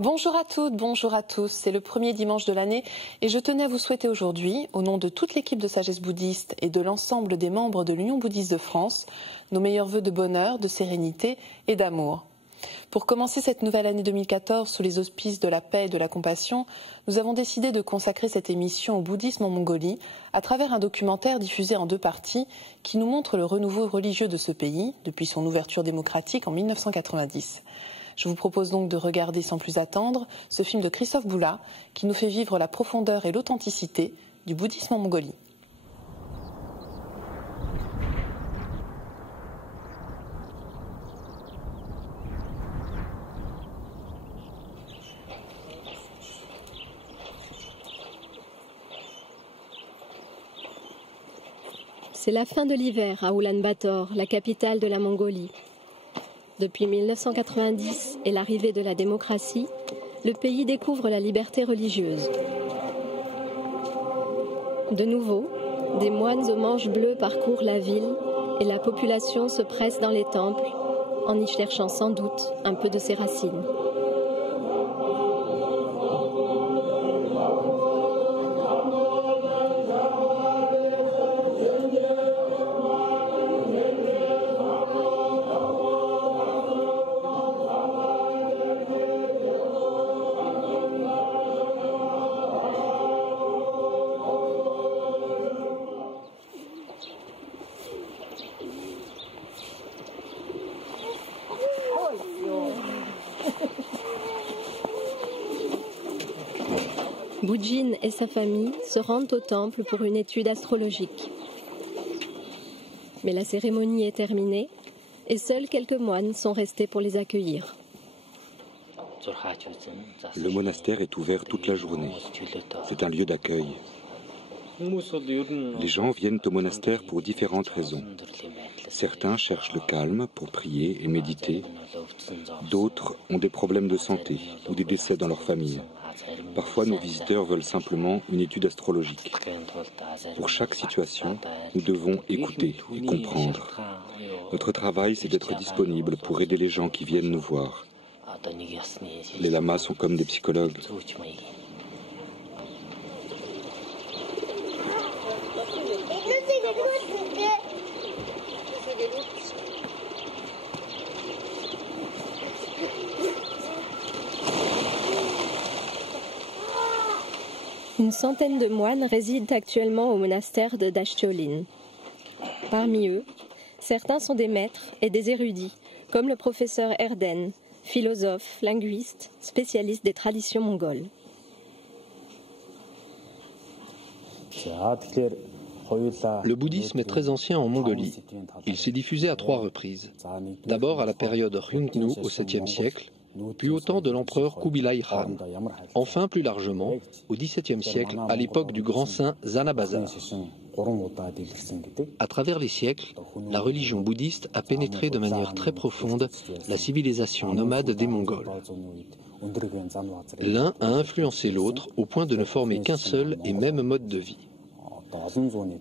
Bonjour à toutes, bonjour à tous. C'est le premier dimanche de l'année et je tenais à vous souhaiter aujourd'hui, au nom de toute l'équipe de Sagesse Bouddhiste et de l'ensemble des membres de l'Union Bouddhiste de France, nos meilleurs vœux de bonheur, de sérénité et d'amour. Pour commencer cette nouvelle année 2014 sous les auspices de la paix et de la compassion, nous avons décidé de consacrer cette émission au bouddhisme en Mongolie à travers un documentaire diffusé en 2 parties qui nous montre le renouveau religieux de ce pays depuis son ouverture démocratique en 1990. Je vous propose donc de regarder sans plus attendre ce film de Christophe Boula qui nous fait vivre la profondeur et l'authenticité du bouddhisme en Mongolie. C'est la fin de l'hiver à Ulaanbaatar, la capitale de la Mongolie. Depuis 1990 et l'arrivée de la démocratie, le pays découvre la liberté religieuse. De nouveau, des moines aux manches bleues parcourent la ville et la population se presse dans les temples en y cherchant sans doute un peu de ses racines. Bujin et sa famille se rendent au temple pour une étude astrologique. Mais la cérémonie est terminée et seuls quelques moines sont restés pour les accueillir. Le monastère est ouvert toute la journée. C'est un lieu d'accueil. Les gens viennent au monastère pour différentes raisons. Certains cherchent le calme pour prier et méditer. D'autres ont des problèmes de santé ou des décès dans leur famille. Parfois, nos visiteurs veulent simplement une étude astrologique. Pour chaque situation, nous devons écouter et comprendre. Notre travail, c'est d'être disponible pour aider les gens qui viennent nous voir. Les lamas sont comme des psychologues. Une centaine de moines résident actuellement au monastère de Dashcholin. Parmi eux, certains sont des maîtres et des érudits, comme le professeur Erden, philosophe, linguiste, spécialiste des traditions mongoles. Le bouddhisme est très ancien en Mongolie. Il s'est diffusé à 3 reprises. D'abord à la période Ryungnu au 7e siècle, puis au temps de l'empereur Kubilai Khan. Enfin, plus largement, au XVIIe siècle, à l'époque du grand saint Zanabazar. À travers les siècles, la religion bouddhiste a pénétré de manière très profonde la civilisation nomade des Mongols. L'un a influencé l'autre au point de ne former qu'un seul et même mode de vie.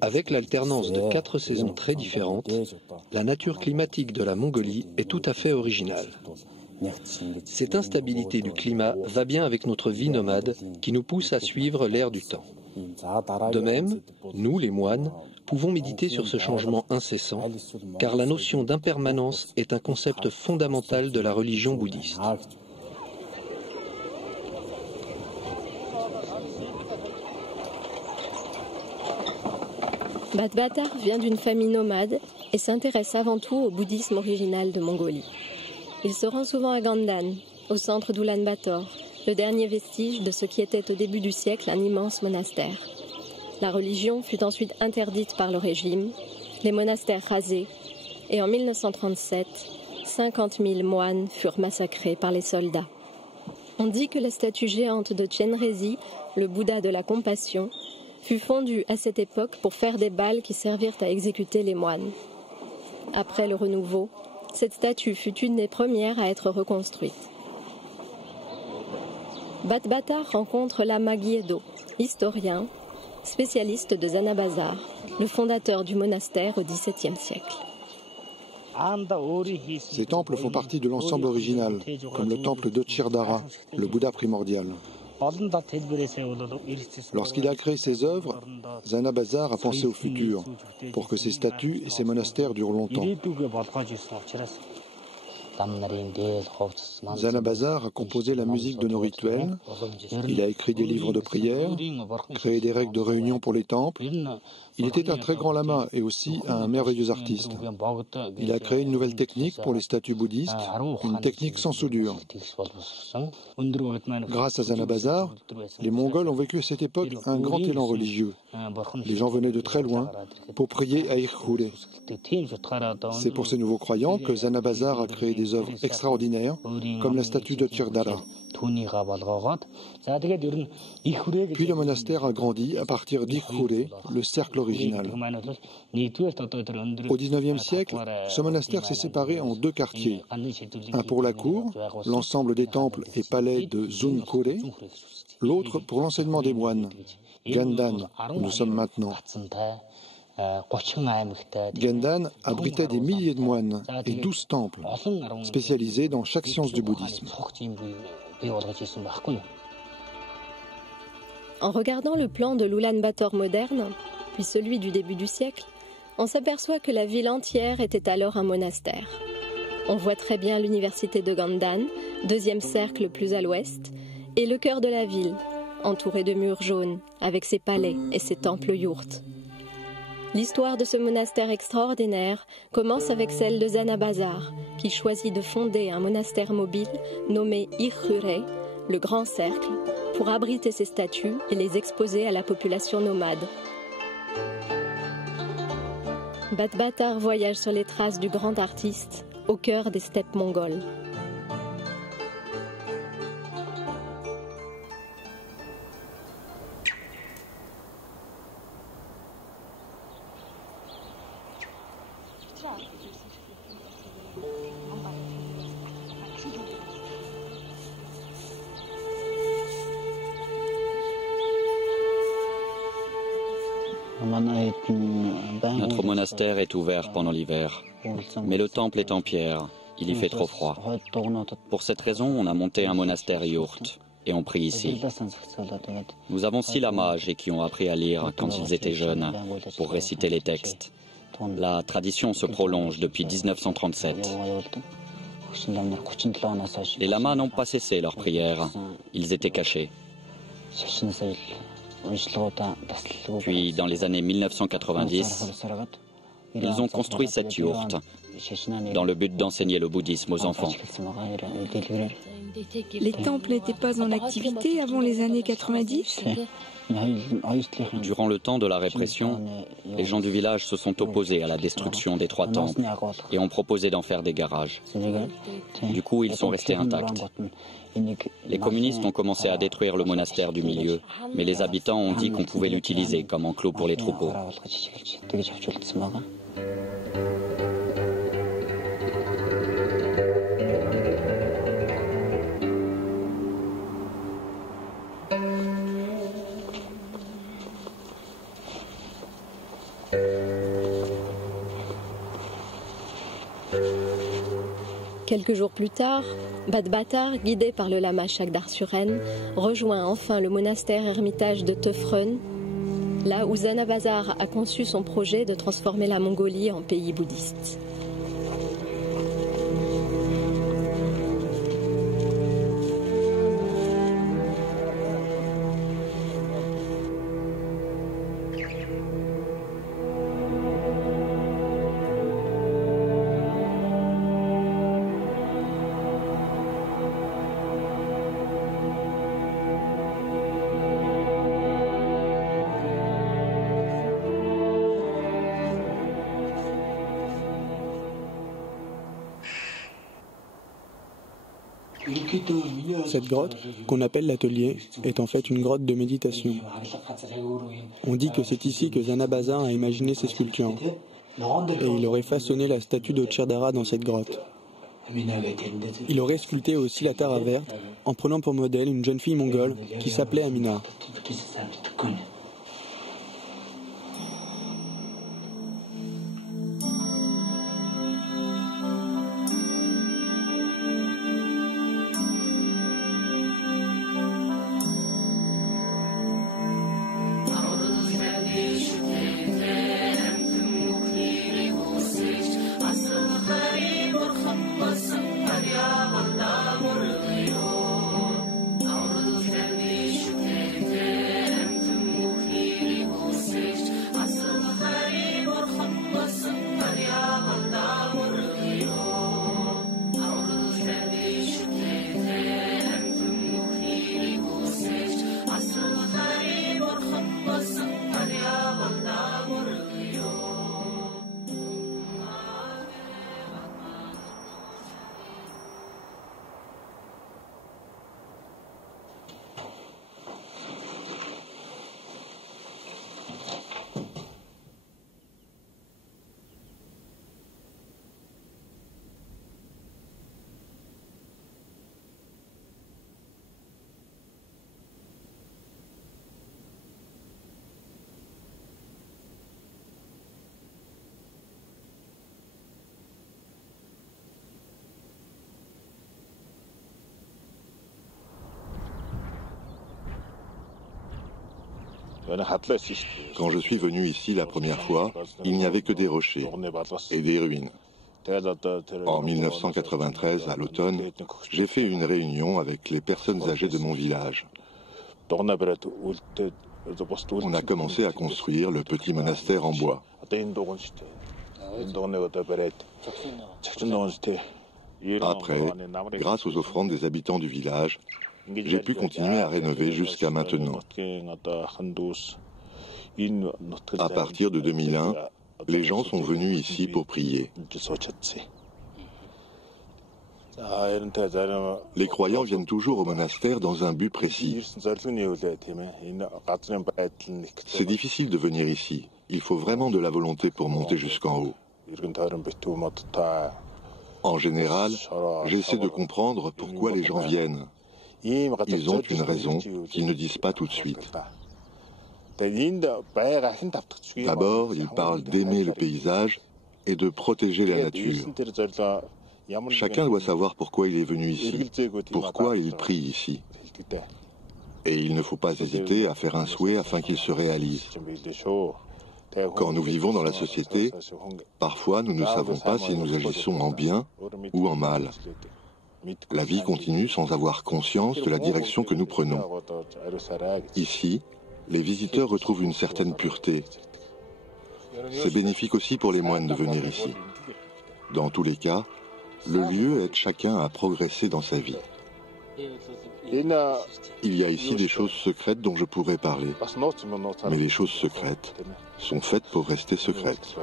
Avec l'alternance de 4 saisons très différentes, la nature climatique de la Mongolie est tout à fait originale. Cette instabilité du climat va bien avec notre vie nomade qui nous pousse à suivre l'ère du temps. De même, nous, les moines, pouvons méditer sur ce changement incessant, car la notion d'impermanence est un concept fondamental de la religion bouddhiste. Batbaatar vient d'une famille nomade et s'intéresse avant tout au bouddhisme original de Mongolie. Il se rend souvent à Gandan, au centre d'Ulaanbaatar, le dernier vestige de ce qui était au début du siècle un immense monastère. La religion fut ensuite interdite par le régime, les monastères rasés, et en 1937, 50 000 moines furent massacrés par les soldats. On dit que la statue géante de Chenrezi, le Bouddha de la compassion, fut fondue à cette époque pour faire des balles qui servirent à exécuter les moines. Après le renouveau, cette statue fut une des premières à être reconstruite. Batbaatar rencontre Lama Gyedot, historien, spécialiste de Zanabazar, le fondateur du monastère au XVIIe siècle. Ces temples font partie de l'ensemble original, comme le temple de Chirdara, le Bouddha primordial. Lorsqu'il a créé ses œuvres, Zanabazar a pensé au futur, pour que ses statues et ses monastères durent longtemps. Zanabazar a composé la musique de nos rituels, il a écrit des livres de prière, créé des règles de réunion pour les temples. Il était un très grand lama et aussi un merveilleux artiste. Il a créé une nouvelle technique pour les statues bouddhistes, une technique sans soudure. Grâce à Zanabazar, les Mongols ont vécu à cette époque un grand élan religieux. Les gens venaient de très loin pour prier à Irkhure. C'est pour ces nouveaux croyants que Zanabazar a créé des œuvres extraordinaires, comme la statue de Chirdara. Puis le monastère a grandi à partir d'Irkhure, le cercle original. Au XIXe siècle, ce monastère s'est séparé en deux quartiers. Un pour la cour, l'ensemble des temples et palais de Zunkure, l'autre pour l'enseignement des moines, Gandan, où nous sommes maintenant. Gandan abritait des milliers de moines et 12 temples, spécialisés dans chaque science du bouddhisme. En regardant le plan de l'Oulan-Bator moderne, puis celui du début du siècle, on s'aperçoit que la ville entière était alors un monastère. On voit très bien l'université de Gandan, deuxième cercle plus à l'ouest, et le cœur de la ville, entouré de murs jaunes, avec ses palais et ses temples yurts. L'histoire de ce monastère extraordinaire commence avec celle de Zanabazar, qui choisit de fonder un monastère mobile nommé Irkhure, le Grand Cercle, pour abriter ses statues et les exposer à la population nomade. Bhatbhatar voyage sur les traces du grand artiste au cœur des steppes mongoles. Notre monastère est ouvert pendant l'hiver, mais le temple est en pierre, il y fait trop froid. Pour cette raison, on a monté un monastère yurt et on prie ici. Nous avons 6 lamas âgés qui ont appris à lire quand ils étaient jeunes pour réciter les textes. La tradition se prolonge depuis 1937. Les lamas n'ont pas cessé leur prière, ils étaient cachés. Puis, dans les années 1990, ils ont construit cette yourte dans le but d'enseigner le bouddhisme aux enfants. Les temples n'étaient pas en activité avant les années 90 ? Durant le temps de la répression, les gens du village se sont opposés à la destruction des 3 temples et ont proposé d'en faire des garages. Du coup, ils sont restés intacts. Les communistes ont commencé à détruire le monastère du milieu, mais les habitants ont dit qu'on pouvait l'utiliser comme enclos pour les troupeaux. Quelques jours plus tard, Bhatbhatar, guidé par le lama Shagdar Suren, rejoint enfin le monastère ermitage de Teufren, là où Zanabazar a conçu son projet de transformer la Mongolie en pays bouddhiste. Cette grotte, qu'on appelle l'atelier, est en fait une grotte de méditation. On dit que c'est ici que Zanabazar a imaginé ses sculptures, et il aurait façonné la statue de Chirdara dans cette grotte. Il aurait sculpté aussi la Tara verte, en prenant pour modèle une jeune fille mongole qui s'appelait Amina. Quand je suis venu ici la première fois, il n'y avait que des rochers et des ruines. En 1993, à l'automne, j'ai fait une réunion avec les personnes âgées de mon village. On a commencé à construire le petit monastère en bois. Après, grâce aux offrandes des habitants du village, j'ai pu continuer à rénover jusqu'à maintenant. À partir de 2001, les gens sont venus ici pour prier. Les croyants viennent toujours au monastère dans un but précis. C'est difficile de venir ici. Il faut vraiment de la volonté pour monter jusqu'en haut. En général, j'essaie de comprendre pourquoi les gens viennent. Ils ont une raison qu'ils ne disent pas tout de suite. D'abord, ils parlent d'aimer le paysage et de protéger la nature. Chacun doit savoir pourquoi il est venu ici, pourquoi il prie ici. Et il ne faut pas hésiter à faire un souhait afin qu'il se réalise. Quand nous vivons dans la société, parfois nous ne savons pas si nous agissons en bien ou en mal. La vie continue sans avoir conscience de la direction que nous prenons. Ici, les visiteurs retrouvent une certaine pureté. C'est bénéfique aussi pour les moines de venir ici. Dans tous les cas, le lieu aide chacun à progresser dans sa vie. Il y a ici des choses secrètes dont je pourrais parler, mais les choses secrètes sont faites pour rester secrètes.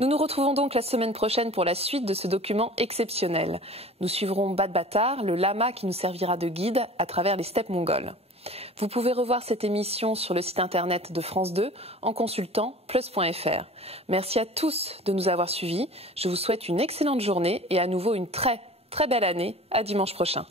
Nous nous retrouvons donc la semaine prochaine pour la suite de ce document exceptionnel. Nous suivrons Badbatar, le lama qui nous servira de guide à travers les steppes mongoles. Vous pouvez revoir cette émission sur le site internet de France 2 en consultant plus.fr. Merci à tous de nous avoir suivis. Je vous souhaite une excellente journée et à nouveau une très belle année. À dimanche prochain.